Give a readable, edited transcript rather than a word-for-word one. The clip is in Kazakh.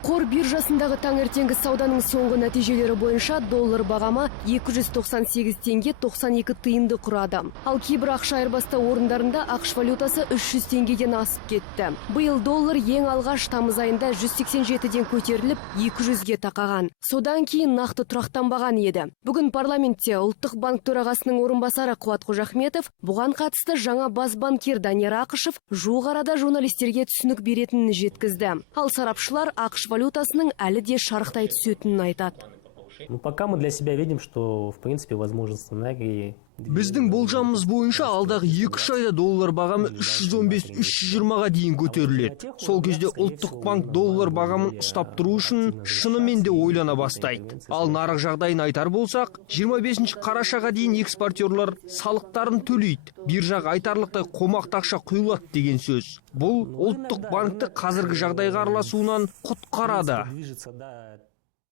Қор биржасындағы таңертеңгі сауданың соңғы нәтижелері бойынша доллар бағамы 298 теңге 92 тиынды құрады. Ал кейбір ақша айырбастау орындарында ақш валютасы 300 теңгеден асып кетті. Биыл доллар ең алғаш тамыз айында 187-ден көтеріліп 200-ге тақаған. Содан кейін нақты тұрақтанбаған еді. Бүгін парламентте ұлттық банк төрағасының орынбасары Қуат Қожахметов бұған қатысты жаңа бас банкир Данияр Ақышев жуық арада журналистерге түсінік беретінін жеткізді. Ал сарапшылар ақш валютасының әлі де шарықтай түсетінін айтады. Пока мы для себя видим, что в принципе возможен сценарий. Біздің болжамымыз бойынша алдағы 2 айда доллар бағамы 315-320-ға дейін көтеріледі. Сол кезде ұлттық банк доллар бағамын ұстап тұру үшін шынымен де ойлана бастайды. Ал нарық жағдайын айтар болсақ, 25 қарашаға дейін экспортерлар салықтарын төлейді. Биржаға айтарлықтай қомақты ақша құйылады деген сөз. Бұл ұлттық банкті қазіргі жағдайға араласуынан құтқарады.